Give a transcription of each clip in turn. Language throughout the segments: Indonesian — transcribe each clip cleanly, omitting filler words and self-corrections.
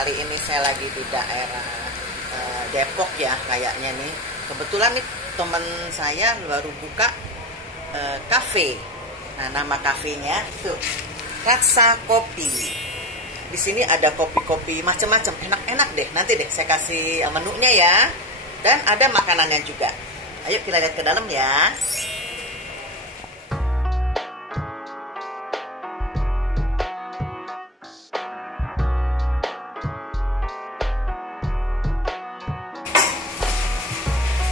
kali ini saya lagi di daerah Depok ya kayaknya nih. Kebetulan nih teman saya baru buka kafe. Nah, nama kafenya tuh Rasa Kopi. Di sini ada kopi-kopi macam-macam, enak-enak deh. Nanti deh saya kasih menunya ya. Dan ada makanannya juga. Ayo kita lihat ke dalam ya.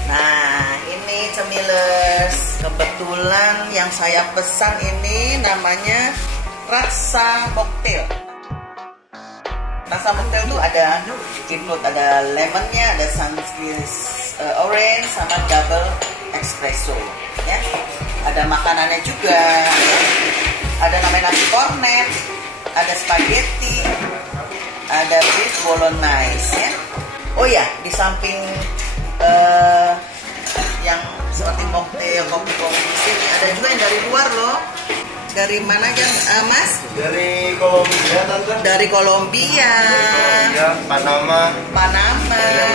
Nah, ini cemilers. Kebetulan yang saya pesan ini namanya Rasa Mocktail. Rasa mocktail tuh ada include, ada lemonnya, ada sunskis orange sama double espresso ya. Ada makanannya juga ya. Ada namanya nasi cornet, ada spaghetti, ada beef bolognese ya. Oh ya, di samping yang seperti mocktail, kopi-kopi di sini ada juga yang dari luar loh. Dari mana ya, Mas? Dari Kolombia, Tante. Dari Kolombia. Panama.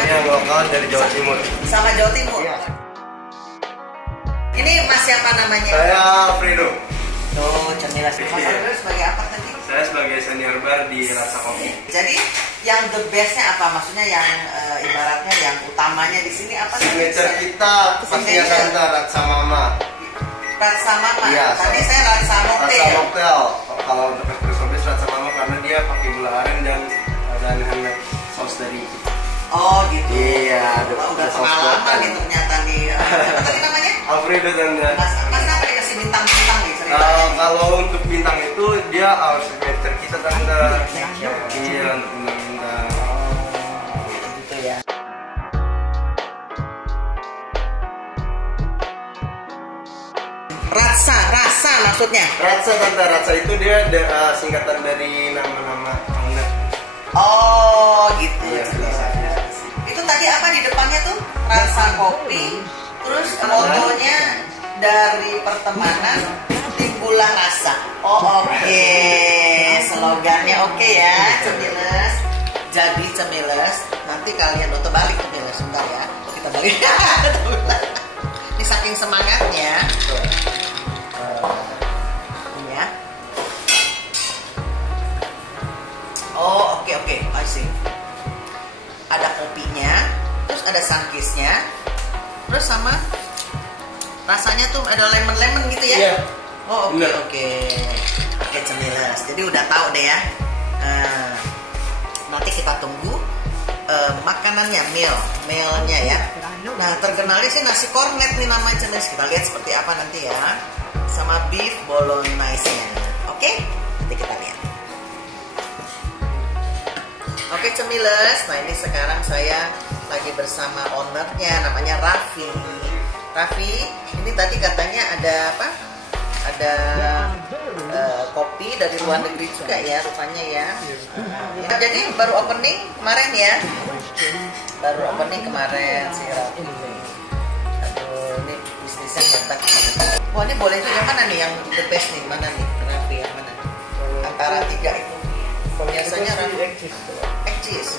Yang lokal dari Jawa Timur. Sama Jawa Timur. Iya. Ini Mas siapa namanya? Saya Alfredo. Tuh, cemilan. Mas Alfredo sebagai apa tadi? Saya sebagai senior bar di Rasa Kopi. Jadi yang the bestnya apa? Maksudnya yang ibaratnya yang utamanya di sini apa? Signature kita pastinya Tante Rasa Mama. Rasa Mama. Iya, Tadi saya Rasa Mocktail. Rasa Mocktail. Kalau untuk espresso base Rasa Mama karena dia pakai gula aren dan hangat saus dari. Oh gitu. Iya, udah pengalaman nih ternyata nih. Apa tadi namanya? Alfredo Tante. Mas apa dikasih bintang-bintang nih ceritanya? Kalau untuk bintang itu dia signature kita Tante. Iya, untuk bintang-bintang. Gitu ya. Rasa maksudnya. Rasa Tante, Rasa itu dia singkatan dari nama-nama owner. Oh gitu. Iya, Itu tadi apa di depannya tuh? Rasa Kopi. Terus motonya dari pertemanan timbullah rasa. Oh oke. Slogannya oke ya, cemiles. Jadi cemiles, nanti kalian terbalik cemiles sebentar ya. Kita balik. Ini saking semangatnya. Ini ya. Oh oke, I see. Ada kopinya, terus ada sangkisnya, terus sama rasanya tuh ada lemon gitu ya. Iya. Oh oke cemiles. Jadi udah tahu deh ya. Nanti kita tunggu makanannya, mealnya ya. Nah, terkenalnya sih nasi cornet nih namanya cemiles. Kita lihat seperti apa nanti ya. Sama beef bolognese-nya. Oke? Nanti kita lihat. Oke cemiles. Nah, ini sekarang saya lagi bersama ownernya, namanya Raffi. Raffi, ini tadi katanya ada apa? Ada kopi dari luar negeri juga ya rupanya ya. Jadi baru opening kemarin ya. Baru opening kemarin si Raffi. Aduh, ini bisnisnya hebat. Wah, ini boleh tuh yang mana nih yang the best nih? Mana nih Raffi yang mana? Antara tiga itu. Biasanya Raffi egg cheese.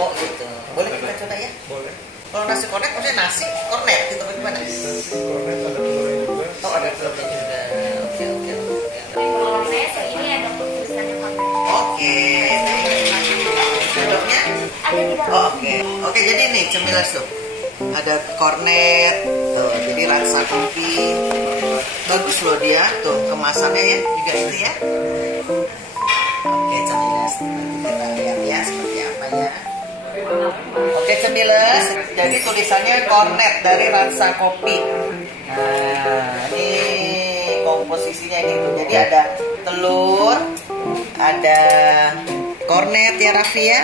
Oh gitu. Boleh kita coba ya? Boleh. Kalau nasi kornet maksudnya nasi kornet gitu bagaimana? Nasi kornet ada telurnya juga. Oh ada telurnya juga. Oke. Bolognese ini ada tulisannya kornet. Oke. Sendoknya? Ada di dalam. Oh, oke, jadi nih cemiles tuh. Ada kornet, tuh, jadi rasa kopi. Bagus loh dia, tuh kemasannya ya, juga itu ya. Oke cemiles, kita lihat ya seperti apa ya. Oke cemiles, jadi tulisannya kornet dari Rasa Kopi. Nah, ini komposisinya gitu. Jadi ada telur, ada kornet ya Raffi ya.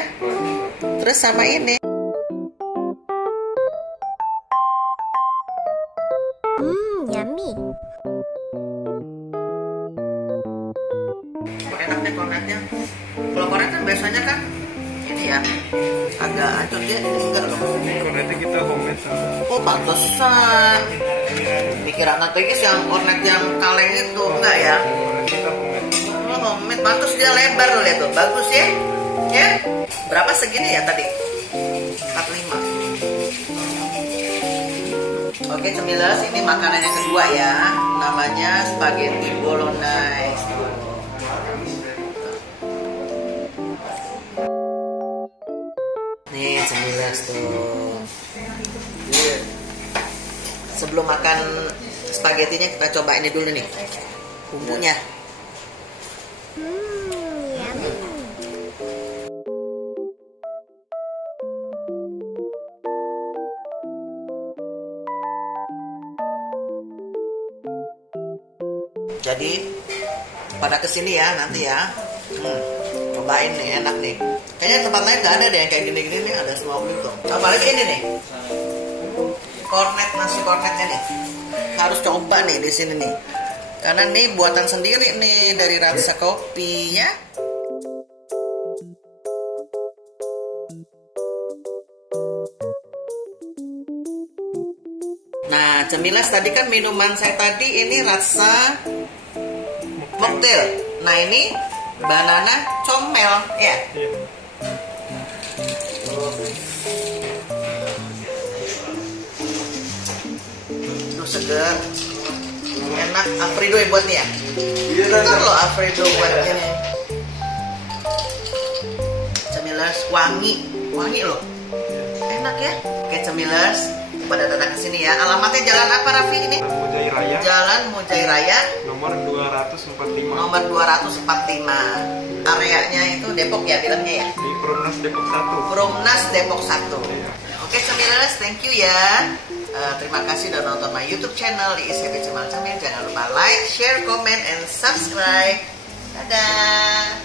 Terus sama ini. Yummy. Enaknya kornetnya. Kalau kornet kan biasanya kan ini ya agak hancur dia, ini enggak loh. Kornetnya kita homemade sama. Oh pantesan. Pikiran Nategis yang kornet yang kaleng itu enggak ya? Kornet kita homemade. Oh homemade, pantas dia lebar loh lihat tuh, bagus ya. Ya, berapa segini ya tadi? 45. Oke cemilers, ini makanan yang kedua ya. Namanya spaghetti bolognese. Nih cemilers tuh. Sebelum makan spagettinya kita coba ini dulu nih, bumbunya. Jadi pada kesini ya nanti ya, cobain nih, enak nih. Kayaknya tempat lain nggak ada deh yang kayak gini-gini nih, ada semua gitu. Apalagi ini nih, kornet, nasi kornetnya nih, harus coba nih di sini nih. Karena nih buatan sendiri nih dari Rasa Kopi ya. Nah, cemilas tadi kan minuman saya tadi ini rasa mocktail. Nah, ini banana comel ya. Tuh seger. Enak, Alfredo ya buatnya ya? Betul loh Alfredo buat ini. Cemilas wangi loh. Enak ya. Oke cemilas, pada datang ke sini ya. Alamatnya jalan apa Raffi ini? Mujai Raya. Jalan Mujai Raya. Nomor 245. Nomor 245. Areanya itu Depok ya bilangnya ya? Di Perumnas Depok 1. Perumnas Depok 1. Iya. Oke cemilas, thank you ya. Terima kasih sudah nonton my YouTube channel di ICB Cemal Cemil. Jangan lupa like, share, comment, and subscribe. Dadah.